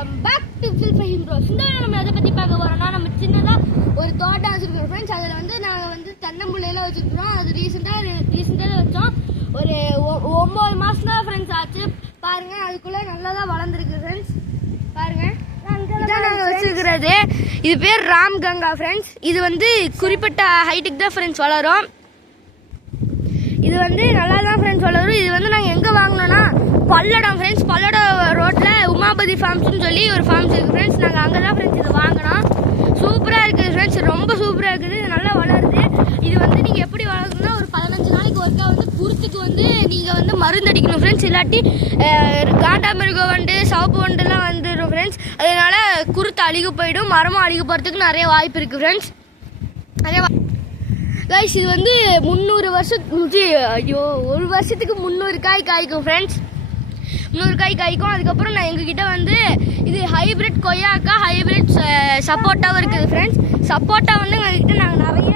Welcome back to ஃபில் Faheem bros. இந்த நம்ம எதை பற்றி பார்க்க போகிறோம்னா, நம்ம சின்னதாக ஒரு தோட்டம் வச்சுருக்கோம் ஃப்ரெண்ட்ஸ். அதில் வந்து நாங்கள் வந்து தென்னம்பிள்ளையெல்லாம் வச்சுருக்கிறோம். அது ரீசெண்டாக வச்சோம். ஒரு 9 மாதம் தான் ஃப்ரெண்ட்ஸ் ஆச்சு. பாருங்கள், அதுக்குள்ளே நல்லா தான் வளர்ந்துருக்கு ஃப்ரெண்ட்ஸ். பாருங்கள், இதான் நாங்கள் வச்சுருக்கிறது. இது பேர் ராம் கங்கா ஃப்ரெண்ட்ஸ். இது வந்து குறிப்பிட்ட ஹைட்டுக்கு தான் ஃப்ரெண்ட்ஸ் வளரும். இது வந்து நல்லா தான் ஃப்ரெண்ட்ஸ் வளரும். இது வந்து நாங்கள் எங்கே வாங்கினோன்னா பல்லடம் ஃப்ரெண்ட்ஸ். பல்லடம் ரோட்டில் உமாபதி ஃபார்ம்ஸ்னு சொல்லி ஒரு ஃபார்ம்ஸ் இருக்குது ஃப்ரெண்ட்ஸ். நாங்கள் அங்கே தான் ஃப்ரெண்ட்ஸ் இதை வாங்கினோம். சூப்பராக இருக்குது ஃப்ரெண்ட்ஸ், ரொம்ப சூப்பராக இருக்குது. இது நல்லா வளருது. இது வந்து நீங்கள் எப்படி வளர்க்கணும்னா, ஒரு 15 நாளைக்கு ஒருக்கா வந்து குருத்துக்கு வந்து நீங்கள் வந்து மருந்து அடிக்கணும் ஃப்ரெண்ட்ஸ். இல்லாட்டி காண்டாமிருக வண்டு, சவப்பு வண்டுலாம் வந்துடும் ஃப்ரெண்ட்ஸ். அதனால குருத்து அழுகி போயிடும், மரமும் அழுகி போகிறதுக்கு நிறைய வாய்ப்பு இருக்குது ஃப்ரெண்ட்ஸ். நிறைய கைஸ், இது வந்து 300 வருஷத்துக்கு ஒரு வருஷத்துக்கு 300 காய் காய்க்கும் ஃப்ரெண்ட்ஸ். 300 காய் காய்க்கும். அதுக்கப்புறம் நான் எங்ககிட்ட வந்து இது ஹைபிரிட் கொய்யாக்கா, ஹைபிரிட் சப்போட்டாவும் இருக்குது ஃப்ரெண்ட்ஸ். சப்போட்டா வந்து எங்ககிட்ட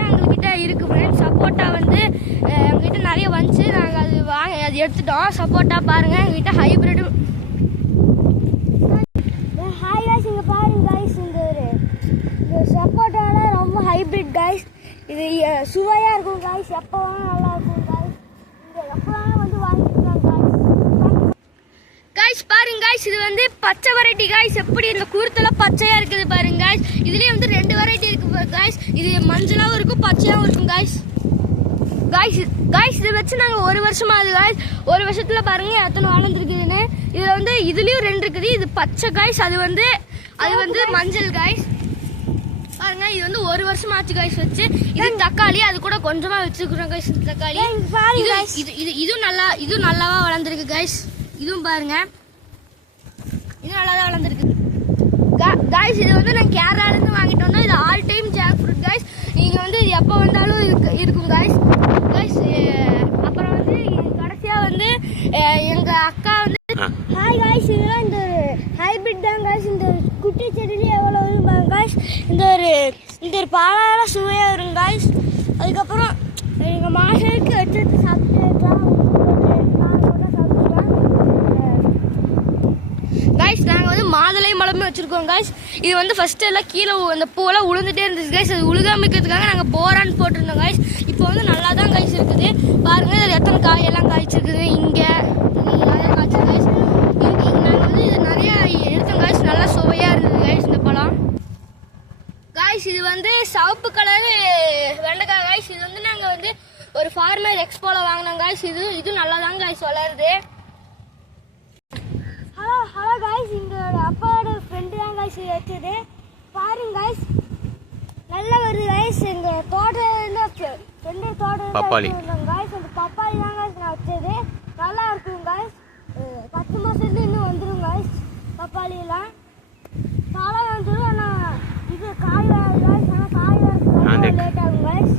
எங்ககிட்ட இருக்குது ஃப்ரெண்ட்ஸ். சப்போட்டா வந்து எங்ககிட்ட நிறைய வந்துச்சு. நாங்கள் அது எடுத்துட்டோம். சப்போட்டா பாருங்கள், எங்ககிட்ட ஹைபிரிட். ஹாய் காய்ஸ், இங்கே பாருங்க காய்ஸ், இந்த சப்போட்டாலாம் ரொம்ப ஹைபிரிட் காய்ஸ். இது சுவையாக இருக்கும் காய்ஸ். எப்போ வேணால் நல்லா இருக்கும் காய்ஸ். இது எப்போ வேணால் வந்து வாங்கிக்கலாம் காய்ஸ். பாருங்க காய்ஸ், இது வந்து பச்சை வெரைட்டி காய்ஸ். எப்படி இந்த குருத்தெல்லாம் பச்சையாக இருக்குது பாருங்க காய்ஸ். இதுலேயே வந்து 2 வெரைட்டி இருக்குது காய்ஸ். இது மஞ்சளாகவும் இருக்கும், பச்சையாகவும் இருக்கும் காய்ஸ். காய்ஸ் இதை வச்சு நாங்கள் 1 வருஷமாகுது காய்ஸ். 1 வருஷத்தில் பாருங்க எத்தனை வளர்ந்துருக்குதுன்னு. இதில் வந்து இதுலேயும் 2 இருக்குது. இது பச்சை காய்ஸ், அது வந்து மஞ்சள் காய்ஸ். பாருங்க, இது வந்து 1 வருஷம் ஆச்சு காய்ஸ் வச்சு. இது தக்காளி, அது கூட கொஞ்சமா வச்சுக்கிறோம் காய்ஸ். தக்காளி இதுவும் நல்லாவா வளர்ந்துருக்கு காய்ஸ். இதுவும் பாருங்க, இது நல்லா தான் வளர்ந்துருக்கு காய்ஸ். இது வந்து நான் கேரளாலேருந்து வாங்கிட்டோம்னா, இது all time jackfruit guys. நீங்கள் வந்து இது எப்போ வந்தாலும் இருக்கும் காய்ஸ். அப்புறம் வந்து கடைசியாக வந்து எங்கள் அக்கா வந்து ஹாய் காய்ஸ், இதெல்லாம் இந்த ஹைபிரிட் தான் காய்ஸ். இந்த குட்டி செடியிலே எவ்வளோ இருக்கும் காய்ஸ். இந்த ஒரு பாலால சுவையாக வரும் காய்ஸ். அதுக்கப்புறம் எங்கள் மாசருக்கு வச்சு சாப்பிட்டுக்கலாம் காய்ஸ். நாங்கள் வந்து மாதுளை மலமே வச்சுருக்கோம் காய்ஸ். இது வந்து ஃபஸ்ட்டு எல்லாம் கீழே அந்த பூவெல்லாம் உளுந்துட்டே இருந்துச்சு காய்ஸ். அது உழுகாமிக்கிறதுக்காக நாங்கள் போரான்னு போட்டிருந்தோம் காய்ஸ். இப்போ வந்து நல்லா தான் காய்ஸ் இருக்குது. பாருங்கள், இதில் எத்தனை காயெல்லாம் காய்ச்சிருக்குது. இங்கே நிறைய காய்ச்சி காய்ஸ். நாங்கள் வந்து இது நிறையா எடுத்தோம் காய்ஸ். நல்லா சுவையாக இருந்தது காய்ஸ் இந்த பழம் காய்ஸ். இது வந்து சிவப்பு கலர் வெண்டைக்காய் காய்ஸ். இது வந்து நாங்கள் வந்து ஒரு ஃபார்மர் எக்ஸ்போவில் வாங்கினோம் காய்ஸ். இது நல்லா தான் காய்ஸ் வளருது. ஹலோ காய்ஸ், எங்களோட அப்பாவோட ஃப்ரெண்டு தான் காய்ஸ் வச்சது. பாருங்க காய்ஸ், நல்லா வருது காய்ஸ். எங்கள் தோட்டம் ஃப்ரெண்டு தோட்டம் பப்பாளி காய்ஸ். அந்த பப்பாளி தான் காய்ஸ் நான் வச்சது. நல்லா இருக்கும் காய்ஸ். 10 மாதத்துல இன்னும் வந்துடும் காய்ஸ். பப்பாளியெல்லாம் காலாக வந்துடும். ஆனால் இது காய் வராது காய்ஸ். ஆனால் காய் வரது லேட் ஆகும் காய்ஸ்.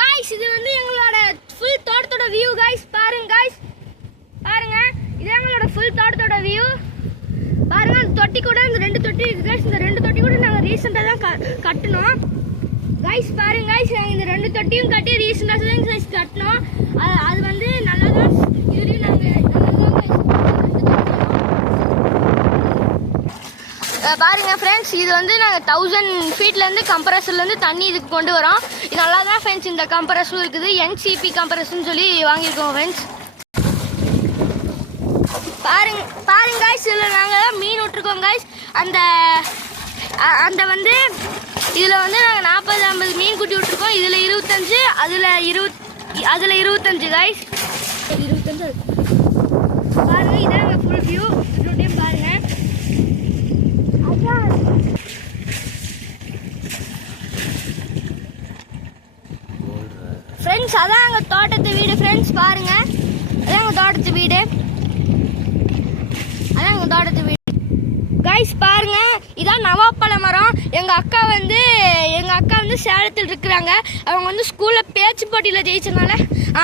காய்ஸ், இது வந்து எங்களோட ஃபுல் தோட்டத்தோட வியூ காய்ஸ். பாருங்க காய்ஸ், பாருங்க, இது எங்களோட ஃபுல் தோட்டத்தோட வியூ. பாருங்க, அந்த தொட்டி கூட இந்த 2 தொட்டி இருக்கு காய்ஸ். இந்த 2 தொட்டி கூட நாங்கள் ரீசெண்டாக தான் கட்டினோம் காய்ஸ். பாருங்க காய்ஸ், நாங்கள் இந்த 2 தொட்டியும் கட்டி ரீசெண்டாக தான் காய்ஸ் கட்டினோம். அது வந்து நல்லா தான். இதுலேயும் நாங்கள் பாருங்க ஃப்ரெண்ட்ஸ், இது வந்து நாங்கள் 1000 ஃபீட்லேருந்து கம்ப்ரஸர்லேருந்து தண்ணி இதுக்கு கொண்டு வரோம். இது நல்லா தான் ஃப்ரெண்ட்ஸ். இந்த கம்ப்ரஸரும் இருக்குது, NCP கம்ப்ரஸர்னு சொல்லி வாங்கியிருக்கோம் ஃப்ரெண்ட்ஸ். பாருங்க காய்ஸ், இதில் நாங்கள் மீன் விட்டுருக்கோம் காய்ஸ். அந்த வந்து இதில் வந்து நாங்கள் 40-50 மீன் குட்டி விட்டுருக்கோம். இதில் 25, அதில் 25 காய்ஸ். 25 பாருங்க. இதான் நாங்கள் ஃபுல் வியூ. இதோடையும் பாருங்க ஃப்ரெண்ட்ஸ். அதான் எங்கள் தோட்டத்து வீடு ஃப்ரெண்ட்ஸ். பாருங்க, அதான் எங்கள் தோட்டத்து வீடு. காய்ஸ் பாருங்க, இதான் நவாப்பழ மரம். எங்கள் அக்கா வந்து சேலத்தில் இருக்கிறாங்க. அவங்க வந்து ஸ்கூலில் பேச்சு போட்டியில் ஜெயிச்சதுனால,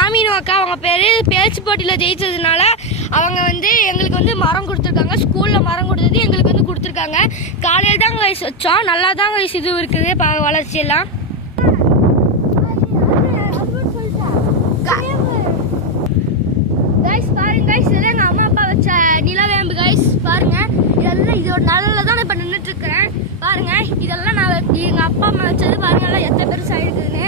ஆமீனு அக்கா அவங்க பேர், பேச்சு போட்டியில் ஜெயிச்சதுனால அவங்க வந்து எங்களுக்கு வந்து மரம் கொடுத்துருக்காங்க. ஸ்கூலில் மரம் கொடுத்தது எங்களுக்கு வந்து கொடுத்துருக்காங்க. காலையில் தான் காய்ஸ் வச்சோம். நல்லா தான் காய்ஸ் இது இருக்குது வளர்ச்சியெல்லாம். காய்ஸ் பாருங்க காய்ஸ், இதெல்லாம் எங்கள் அம்மா அப்பா வச்ச நிலவேம்பு காய்ஸ். பாருங்க, ஒரு நிழல்ல தான் இப்போ நின்றுட்டு இருக்கிறேன். பாருங்க, இதெல்லாம் நான் எங்க அப்பா அம்மா வச்சது பாருங்க, எல்லாம் எத்தனை பெருசாக இருக்குதுன்னு.